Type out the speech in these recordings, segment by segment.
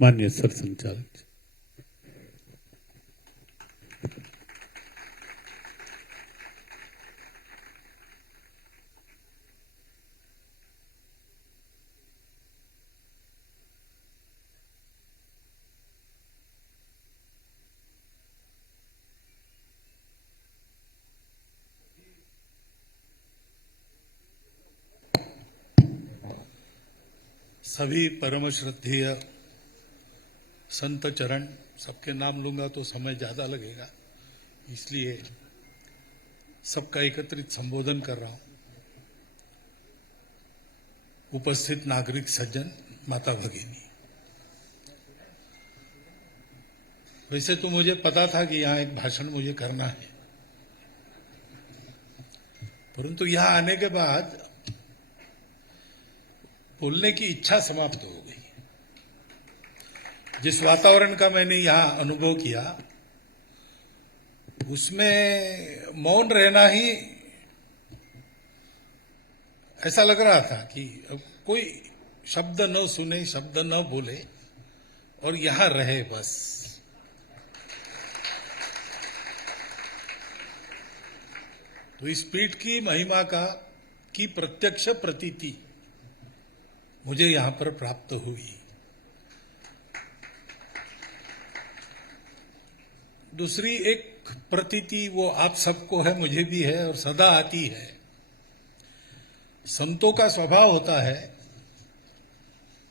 माननीय सर संचालक। सभी परम श्रद्धेय संत चरण, सबके नाम लूंगा तो समय ज्यादा लगेगा, इसलिए सबका एकत्रित संबोधन कर रहा हूं। उपस्थित नागरिक सज्जन, माता भगिनी, वैसे तो मुझे पता था कि यहां एक भाषण मुझे करना है, परंतु यहां आने के बाद बोलने की इच्छा समाप्त हो गई। जिस वातावरण का मैंने यहां अनुभव किया, उसमें मौन रहना ही ऐसा लग रहा था कि अब कोई शब्द न सुने, शब्द न बोले और यहां रहे बस। तो इस पीठ की महिमा की प्रत्यक्ष प्रतीति मुझे यहां पर प्राप्त हुई। दूसरी एक प्रतीति वो आप सबको है, मुझे भी है और सदा आती है। संतों का स्वभाव होता है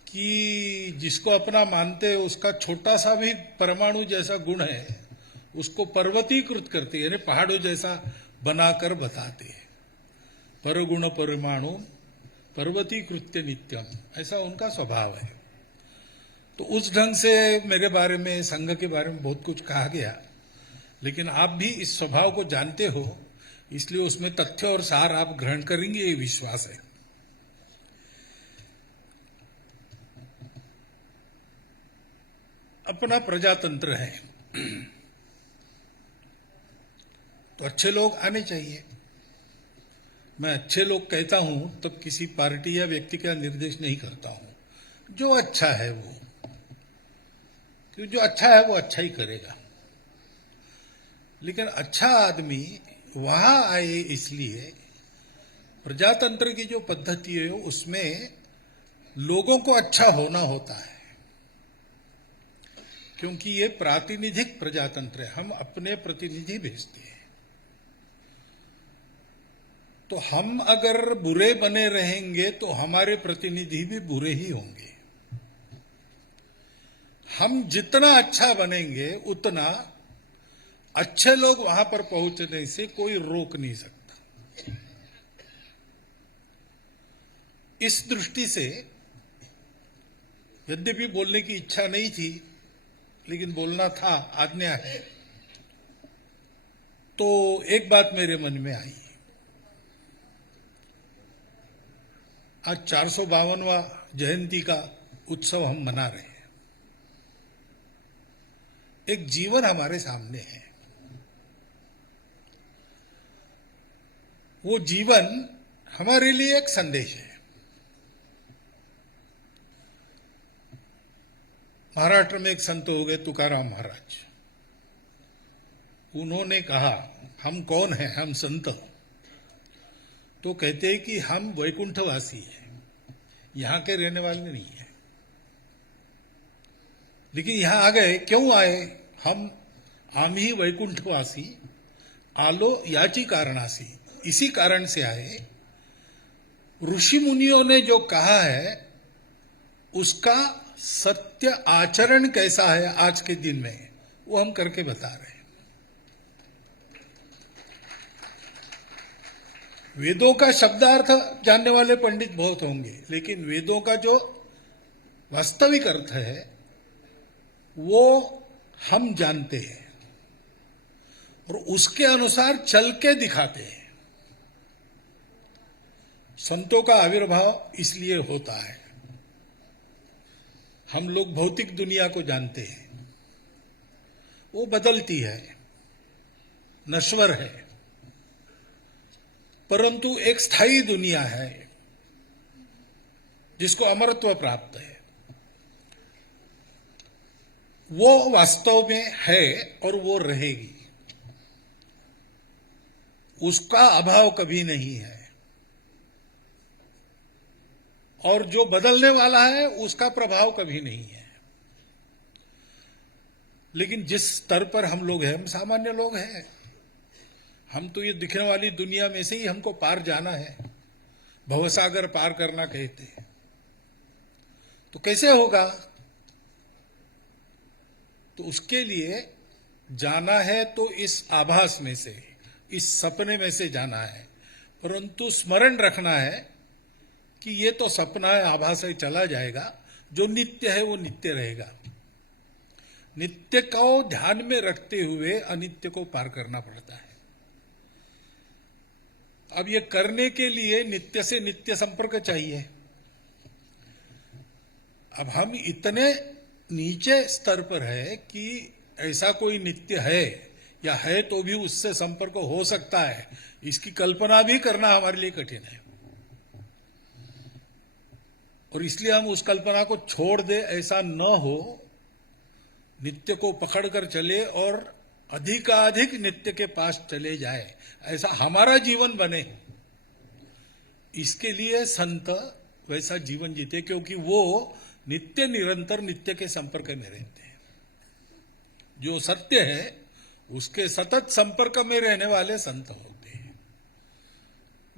कि जिसको अपना मानते हो उसका छोटा सा भी परमाणु जैसा गुण है, उसको पर्वतीकृत करते, यानी पहाड़ों जैसा बनाकर बताते हैं। परगुण परमाणु पर्वतीकृत्य नित्यम, ऐसा उनका स्वभाव है। तो उस ढंग से मेरे बारे में, संघ के बारे में बहुत कुछ कहा गया, लेकिन आप भी इस स्वभाव को जानते हो, इसलिए उसमें तथ्य और सार आप ग्रहण करेंगे, ये विश्वास है। अपना प्रजातंत्र है तो अच्छे लोग आने चाहिए। मैं अच्छे लोग कहता हूं तो किसी पार्टी या व्यक्ति का निर्देश नहीं करता हूं। जो अच्छा है वो, क्योंकि जो अच्छा है वो अच्छा ही करेगा। लेकिन अच्छा आदमी वहां आए, इसलिए प्रजातंत्र की जो पद्धति है उसमें लोगों को अच्छा होना होता है, क्योंकि ये प्रातिनिधिक प्रजातंत्र है। हम अपने प्रतिनिधि भेजते हैं, तो हम अगर बुरे बने रहेंगे तो हमारे प्रतिनिधि भी बुरे ही होंगे। हम जितना अच्छा बनेंगे उतना अच्छे लोग वहां पर पहुंचने से कोई रोक नहीं सकता। इस दृष्टि से यद्यपि बोलने की इच्छा नहीं थी, लेकिन बोलना था, आज्ञा है, तो एक बात मेरे मन में आई। आज 452वां जयंती का उत्सव हम मना रहे हैं। एक जीवन हमारे सामने है। वो जीवन हमारे लिए एक संदेश है। महाराष्ट्र में एक संत हो गए, तुकाराम महाराज। उन्होंने कहा, हम कौन हैं, हम संत। तो कहते हैं कि हम वैकुंठवासी हैं, यहां के रहने वाले नहीं है। लेकिन यहां आ गए, क्यों आए? हम आम्ही वैकुंठवासी आलो याची कारणासी, इसी कारण से आए। ऋषि मुनियों ने जो कहा है उसका सत्य आचरण कैसा है आज के दिन में, वो हम करके बता रहे हैं। वेदों का शब्दार्थ जानने वाले पंडित बहुत होंगे, लेकिन वेदों का जो वास्तविक अर्थ है वो हम जानते हैं और उसके अनुसार चल के दिखाते हैं। संतों का आविर्भाव इसलिए होता है। हम लोग भौतिक दुनिया को जानते हैं, वो बदलती है, नश्वर है, परंतु एक स्थायी दुनिया है जिसको अमरत्व प्राप्त है। वो वास्तव में है और वो रहेगी, उसका अभाव कभी नहीं है। और जो बदलने वाला है उसका प्रभाव कभी नहीं है। लेकिन जिस स्तर पर हम लोग हैं, हम सामान्य लोग हैं, हम तो ये दिखने वाली दुनिया में से ही हमको पार जाना है, भवसागर पार करना कहते हैं। तो कैसे होगा? तो उसके लिए जाना है तो इस आभास में से, इस सपने में से जाना है, परंतु स्मरण रखना है कि ये तो सपना है, आभास है, चला जाएगा। जो नित्य है वो नित्य रहेगा। नित्य को ध्यान में रखते हुए अनित्य को पार करना पड़ता है। अब ये करने के लिए नित्य से नित्य संपर्क चाहिए। अब हम इतने नीचे स्तर पर है कि ऐसा कोई नित्य है या है तो भी उससे संपर्क हो सकता है, इसकी कल्पना भी करना हमारे लिए कठिन है। और इसलिए हम उस कल्पना को छोड़ दे, ऐसा न हो, नित्य को पकड़कर चले और अधिकाधिक नित्य के पास चले जाए, ऐसा हमारा जीवन बने। इसके लिए संत वैसा जीवन जीते, क्योंकि वो नित्य निरंतर नित्य के संपर्क में रहते हैं। जो सत्य है उसके सतत संपर्क में रहने वाले संत होते हैं।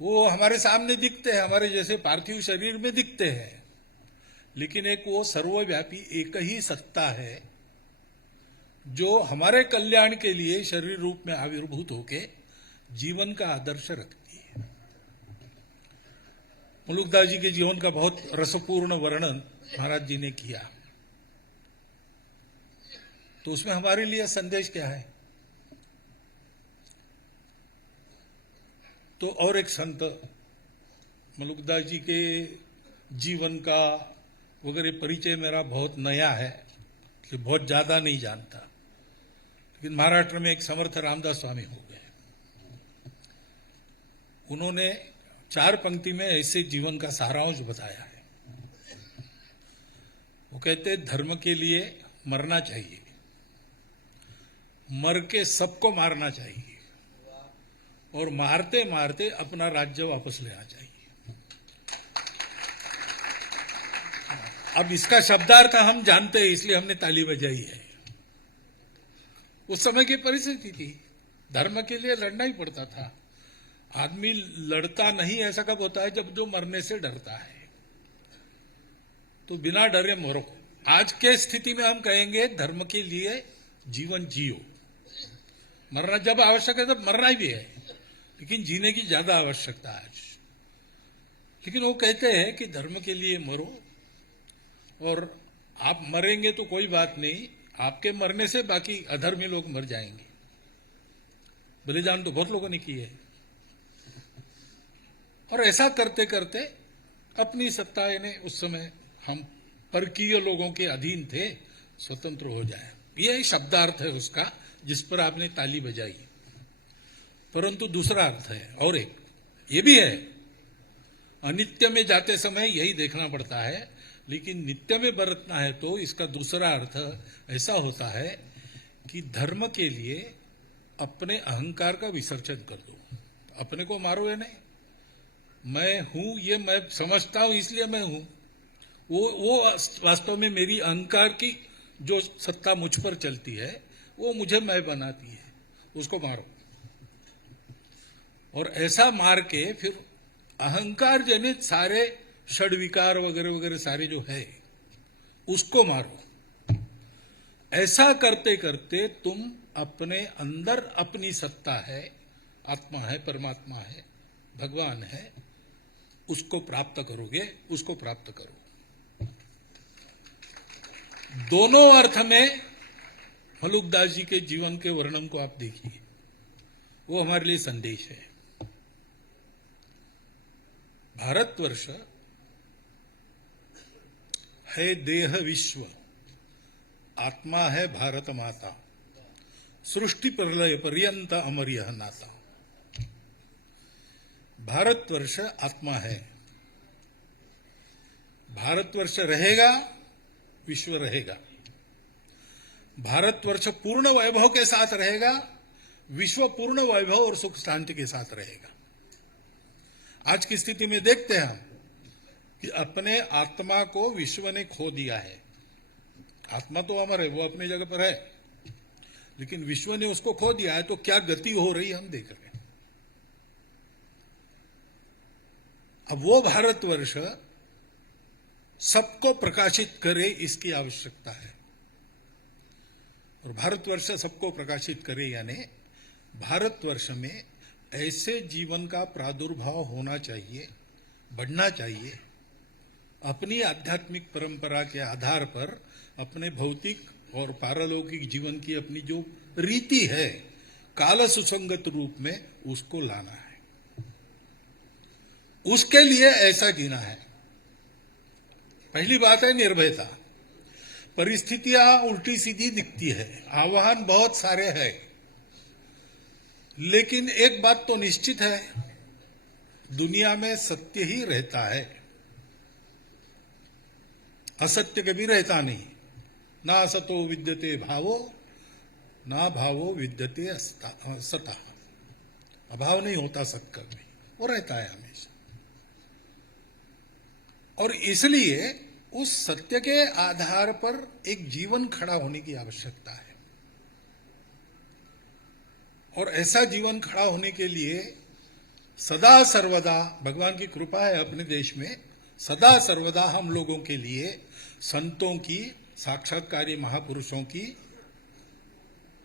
वो हमारे सामने दिखते हैं, हमारे जैसे पार्थिव शरीर में दिखते हैं, लेकिन एक वो सर्वव्यापी एक ही सत्ता है जो हमारे कल्याण के लिए शरीर रूप में आविर्भूत होके जीवन का आदर्श रखती है। मुलुकदास जी के जीवन का बहुत रसपूर्ण वर्णन महाराज जी ने किया, तो उसमें हमारे लिए संदेश क्या है? तो और एक संत मुलुकदास जी के जीवन का वगैरह परिचय मेरा बहुत नया है, इसलिए बहुत ज्यादा नहीं जानता, लेकिन महाराष्ट्र में एक समर्थ रामदास स्वामी हो गए। उन्होंने 4 पंक्ति में ऐसे जीवन का सारांश बताया है। वो कहते धर्म के लिए मरना चाहिए, मर के सबको मारना चाहिए, और मारते मारते अपना राज्य वापस लेना चाहिए। अब इसका शब्दार्थ हम जानते हैं, इसलिए हमने ताली बजाई है। उस समय की परिस्थिति थी, धर्म के लिए लड़ना ही पड़ता था। आदमी लड़ता नहीं ऐसा कब होता है? जब जो मरने से डरता है। तो बिना डरे मरो। आज के स्थिति में हम कहेंगे धर्म के लिए जीवन जियो। मरना जब आवश्यक है तब मरना भी है, लेकिन जीने की ज्यादा आवश्यकता है आज। लेकिन वो कहते हैं कि धर्म के लिए मरो, और आप मरेंगे तो कोई बात नहीं, आपके मरने से बाकी अधर्मी लोग मर जाएंगे। बलिदान तो बहुत लोगों ने किए है। और ऐसा करते करते अपनी सत्ता ने, उस समय हम परकीय लोगों के अधीन थे, स्वतंत्र हो जाए। यह शब्दार्थ है उसका, जिस पर आपने ताली बजाई। परंतु दूसरा अर्थ है, और एक ये भी है, अनित्य में जाते समय यही देखना पड़ता है, लेकिन नित्य में बरतना है तो इसका दूसरा अर्थ ऐसा होता है कि धर्म के लिए अपने अहंकार का विसर्जन कर दो। अपने को मारो या नहीं, मैं हूं, ये मैं समझता हूं इसलिए मैं हूं, वो वास्तव में मेरी अहंकार की जो सत्ता मुझ पर चलती है वो मुझे मैं बनाती है, उसको मारो। और ऐसा मार के फिर अहंकार जनित सारे षड्विकार वगैरह वगैरह सारे जो है उसको मारो। ऐसा करते करते तुम अपने अंदर अपनी सत्ता है, आत्मा है, परमात्मा है, भगवान है, उसको प्राप्त करोगे, उसको प्राप्त करो। दोनों अर्थ में मुलुकदास जी के जीवन के वर्णन को आप देखिए, वो हमारे लिए संदेश है। भारतवर्ष है देह विश्व, आत्मा है भारत माता, सृष्टि प्रलय पर्यंत अमर यह नाता। भारतवर्ष आत्मा है, भारतवर्ष रहेगा, विश्व रहेगा। भारतवर्ष पूर्ण वैभव के साथ रहेगा, विश्व पूर्ण वैभव और सुख शांति के साथ रहेगा। आज की स्थिति में देखते हैं कि अपने आत्मा को विश्व ने खो दिया है। आत्मा तो अमर है, वो अपनी जगह पर है, लेकिन विश्व ने उसको खो दिया है। तो क्या गति हो रही है हम देख रहे हैं। अब वो भारतवर्ष सबको प्रकाशित करे, इसकी आवश्यकता है। और भारतवर्ष सबको प्रकाशित करे यानी भारतवर्ष में ऐसे जीवन का प्रादुर्भाव होना चाहिए, बढ़ना चाहिए। अपनी आध्यात्मिक परंपरा के आधार पर अपने भौतिक और पारलौकिक जीवन की अपनी जो रीति है, काल सुसंगत रूप में उसको लाना है। उसके लिए ऐसा जीना है। पहली बात है निर्भयता। परिस्थितियां उल्टी सीधी दिखती है, आह्वान बहुत सारे हैं, लेकिन एक बात तो निश्चित है, दुनिया में सत्य ही रहता है, असत्य कभी रहता नहीं। ना असतो विद्यते भावो, ना भावो विद्यते सता। अभाव नहीं होता सत्य का भी, वो रहता है हमेशा। और इसलिए उस सत्य के आधार पर एक जीवन खड़ा होने की आवश्यकता है। और ऐसा जीवन खड़ा होने के लिए सदा सर्वदा भगवान की कृपा है अपने देश में, सदा सर्वदा हम लोगों के लिए संतों की, साक्षात्कारी महापुरुषों की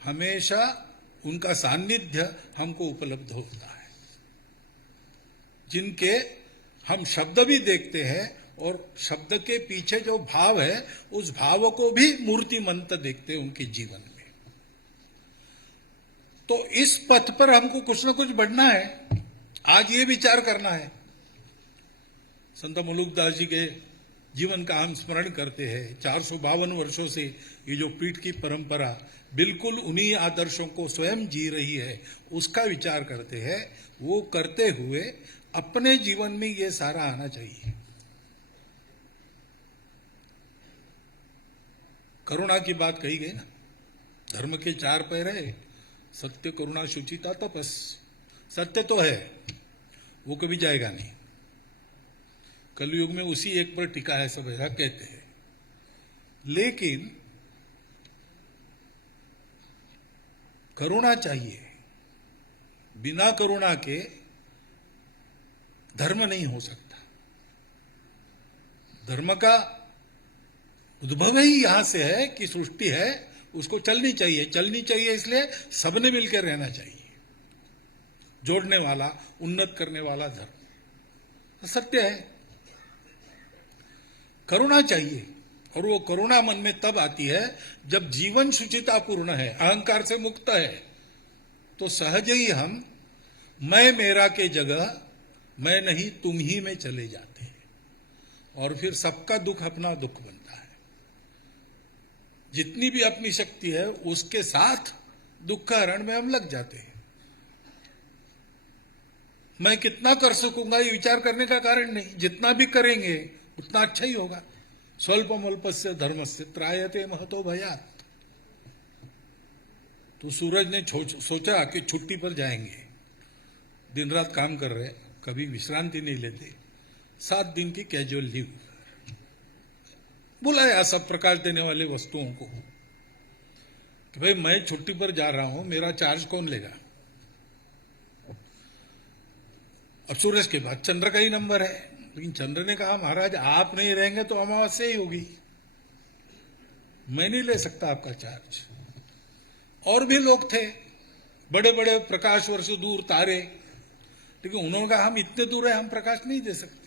हमेशा उनका सान्निध्य हमको उपलब्ध होता है, जिनके हम शब्द भी देखते हैं और शब्द के पीछे जो भाव है उस भाव को भी मूर्तिमंत देखते हैं उनके जीवन में। तो इस पथ पर हमको कुछ न कुछ बढ़ना है। आज ये विचार करना है। संत मुलुकदास जी के जीवन का हम स्मरण करते हैं। 452 वर्षों से ये जो पीठ की परंपरा बिल्कुल उन्हीं आदर्शों को स्वयं जी रही है, उसका विचार करते हैं। वो करते हुए अपने जीवन में ये सारा आना चाहिए। करुणा की बात कही गई ना, धर्म के 4 पैर है, सत्य, करुणा, शुचिता, तपस। सत्य तो है, वो कभी जाएगा नहीं। कलयुग में उसी एक पर टिका है, सब ऐसा कहते हैं। लेकिन करुणा चाहिए। बिना करुणा के धर्म नहीं हो सकता। धर्म का उद्भव ही यहां से है कि सृष्टि है, उसको चलनी चाहिए। चलनी चाहिए इसलिए सबने मिलकर रहना चाहिए। जोड़ने वाला, उन्नत करने वाला धर्म सत्य है। करुणा चाहिए, और वो करुणा मन में तब आती है जब जीवन शुचितापूर्ण है, अहंकार से मुक्त है। तो सहज ही हम मैं मेरा के जगह मैं नहीं तुम ही में चले जाते हैं, और फिर सबका दुख अपना दुख बनता है। जितनी भी अपनी शक्ति है उसके साथ दुख का हरण में हम लग जाते हैं। मैं कितना कर सकूंगा ये विचार करने का कारण नहीं, जितना भी करेंगे उतना अच्छा ही होगा। स्वल्पमल्पस्य धर्मस्य त्रायते महतो भयात्। तो सूरज ने सोचा कि छुट्टी पर जाएंगे, दिन रात काम कर रहे, कभी विश्रांति नहीं लेते, 7 दिन की कैजुअल लीव। बुलाया सब प्रकाश देने वाले वस्तुओं को कि भाई मैं छुट्टी पर जा रहा हूं, मेरा चार्ज कौन लेगा। अब सूरज के बाद चंद्र का ही नंबर है, लेकिन चंद्र ने कहा महाराज आप नहीं रहेंगे तो अमावस्या ही होगी, मैं नहीं ले सकता आपका चार्ज। और भी लोग थे, बड़े बड़े प्रकाश वर्ष दूर तारे, लेकिन उन्होंने कहा हम इतने दूर है, हम प्रकाश नहीं दे सकते।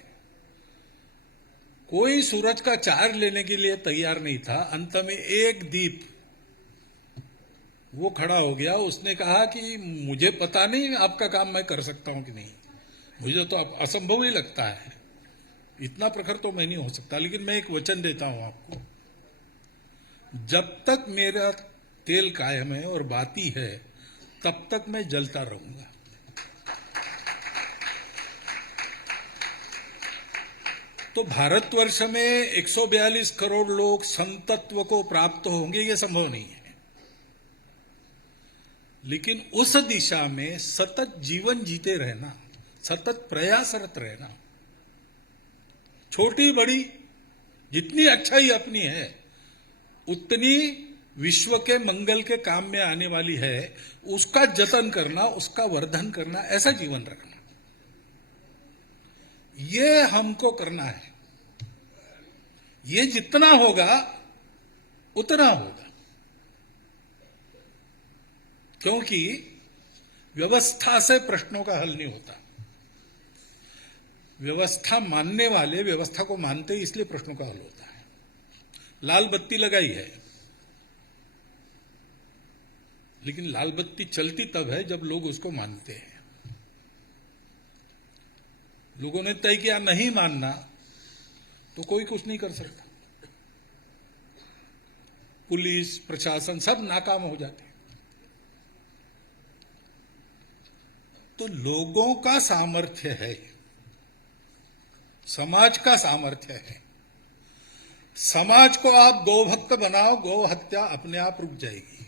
कोई सूरज का चार्ज लेने के लिए तैयार नहीं था। अंत में एक दीप वो खड़ा हो गया, उसने कहा कि मुझे पता नहीं आपका काम मैं कर सकता हूं कि नहीं, मुझे तो असंभव ही लगता है, इतना प्रखर तो मैं नहीं हो सकता, लेकिन मैं एक वचन देता हूं आपको, जब तक मेरा तेल कायम है और बाती है तब तक मैं जलता रहूंगा। तो भारतवर्ष में 142 करोड़ लोग संतत्व को प्राप्त होंगे, ये संभव नहीं है। लेकिन उस दिशा में सतत जीवन जीते रहना, सतत प्रयासरत रहना, छोटी बड़ी जितनी अच्छाई अपनी है उतनी विश्व के मंगल के काम में आने वाली है, उसका जतन करना, उसका वर्धन करना, ऐसा जीवन रखना, ये हमको करना है। ये जितना होगा उतना होगा, क्योंकि व्यवस्था से प्रश्नों का हल नहीं होता। व्यवस्था मानने वाले व्यवस्था को मानते ही, इसलिए प्रश्नों का हल होता है। लाल बत्ती लगाई है, लेकिन लाल बत्ती चलती तब है जब लोग उसको मानते हैं। लोगों ने तय किया नहीं मानना, तो कोई कुछ नहीं कर सकता। पुलिस, प्रशासन सब नाकाम हो जाते हैं। तो लोगों का सामर्थ्य है, समाज का सामर्थ्य है। समाज को आप गोभक्त बनाओ, गौ हत्या अपने आप रुक जाएगी।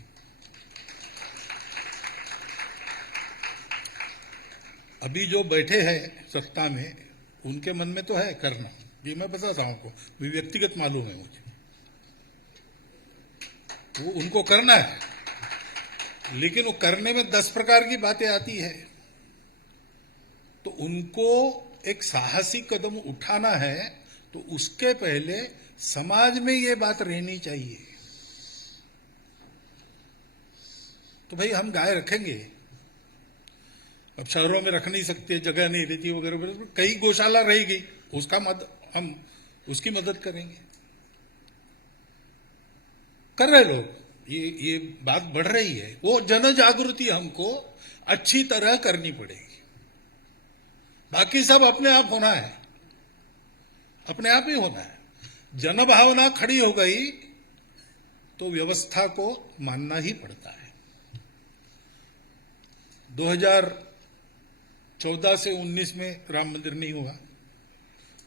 अभी जो बैठे हैं सत्ता में, उनके मन में तो है करना, ये मैं बताता हूं आपको, व्यक्तिगत मालूम है मुझे, वो उनको करना है, लेकिन वो करने में 10 प्रकार की बातें आती है। तो उनको एक साहसी कदम उठाना है, तो उसके पहले समाज में ये बात रहनी चाहिए। तो भाई हम गाय रखेंगे, अब शहरों में रख नहीं सकते, जगह नहीं रहती वगैरह वगैरह, कई गौशाला रहेगी, हम उसकी मदद करेंगे। कर रहे लोग, ये बात बढ़ रही है। वो जन जागृति हमको अच्छी तरह करनी पड़ेगी। बाकी सब अपने आप होना है, अपने आप ही होना है। जन भावना खड़ी हो गई तो व्यवस्था को मानना ही पड़ता है। 2014 से 19 में राम मंदिर नहीं हुआ,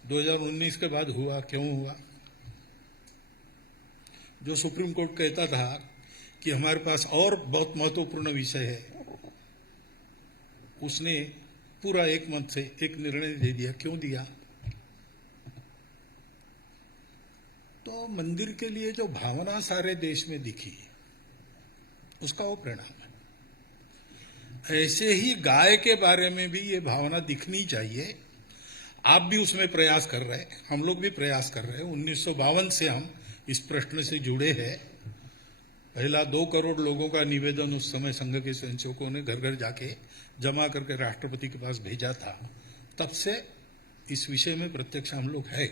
2019 के बाद हुआ। क्यों हुआ? जो सुप्रीम कोर्ट कहता था कि हमारे पास और बहुत महत्वपूर्ण विषय है, उसने पूरा एक मत से एक निर्णय दे दिया। क्यों दिया? तो मंदिर के लिए जो भावना सारे देश में दिखी, उसका वो परिणाम है। ऐसे ही गाय के बारे में भी ये भावना दिखनी चाहिए। आप भी उसमें प्रयास कर रहे हैं, हम लोग भी प्रयास कर रहे हैं। 1952 से हम इस प्रश्न से जुड़े हैं। पहला 2 करोड़ लोगों का निवेदन उस समय संघ के स्वयंसेवकों ने घर घर जाके जमा करके राष्ट्रपति के पास भेजा था। तब से इस विषय में प्रत्यक्ष हम लोग है।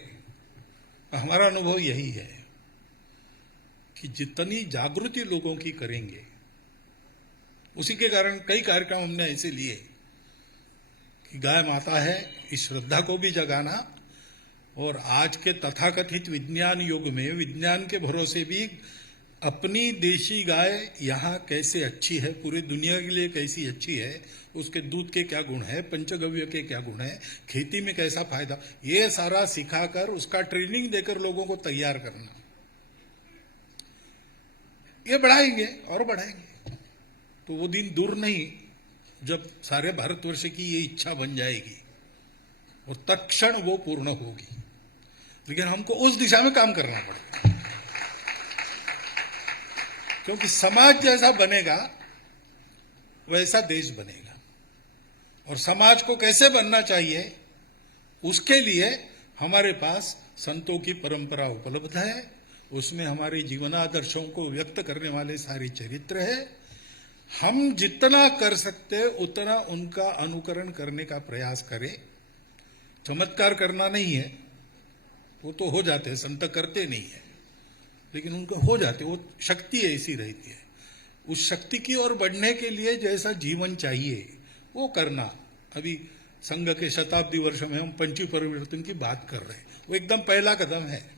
हमारा अनुभव यही है कि जितनी जागृति लोगों की करेंगे, उसी के कारण कई कार्यक्रम हमने ऐसे लिए कि गाय माता है, इस श्रद्धा को भी जगाना, और आज के तथाकथित विज्ञान युग में विज्ञान के भरोसे भी अपनी देशी गाय यहाँ कैसे अच्छी है, पूरी दुनिया के लिए कैसी अच्छी है, उसके दूध के क्या गुण है, पंचगव्य के क्या गुण है, खेती में कैसा फायदा, ये सारा सिखाकर उसका ट्रेनिंग देकर लोगों को तैयार करना, ये बढ़ाएंगे और बढ़ाएंगे। तो वो दिन दूर नहीं जब सारे भारतवर्ष की ये इच्छा बन जाएगी और तत्क्षण वो पूर्ण होगी। लेकिन हमको उस दिशा में काम करना पड़ेगा, क्योंकि समाज जैसा बनेगा वैसा देश बनेगा। और समाज को कैसे बनना चाहिए, उसके लिए हमारे पास संतों की परंपरा उपलब्ध है, उसमें हमारे जीवनादर्शों को व्यक्त करने वाले सारे चरित्र है। हम जितना कर सकते उतना उनका अनुकरण करने का प्रयास करें। चमत्कार करना नहीं है, वो तो हो जाते हैं, संत करते नहीं है, लेकिन उनको हो जाते, वो शक्ति ऐसी रहती है। उस शक्ति की ओर बढ़ने के लिए जैसा जीवन चाहिए वो करना। अभी संघ के शताब्दी वर्ष में हम पंच परिवर्तन की बात कर रहे हैं, वो एकदम पहला कदम है।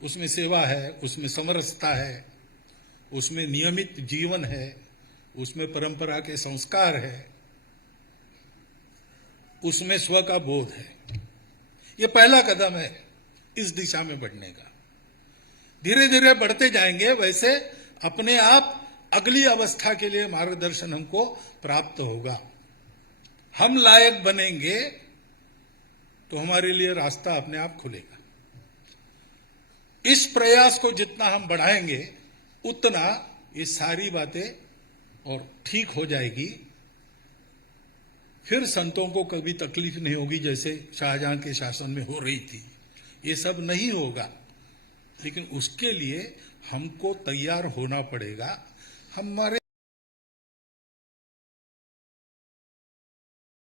उसमें सेवा है, उसमें समरसता है, उसमें नियमित जीवन है, उसमें परंपरा के संस्कार है, उसमें स्व का बोध है। ये पहला कदम है इस दिशा में बढ़ने का। धीरे धीरे बढ़ते जाएंगे, वैसे अपने आप अगली अवस्था के लिए मार्गदर्शन हमको प्राप्त होगा। हम लायक बनेंगे तो हमारे लिए रास्ता अपने आप खुलेगा। इस प्रयास को जितना हम बढ़ाएंगे उतना ये सारी बातें और ठीक हो जाएगी। फिर संतों को कभी तकलीफ नहीं होगी जैसे शाहजहां के शासन में हो रही थी। ये सब नहीं होगा, लेकिन उसके लिए हमको तैयार होना पड़ेगा। हमारे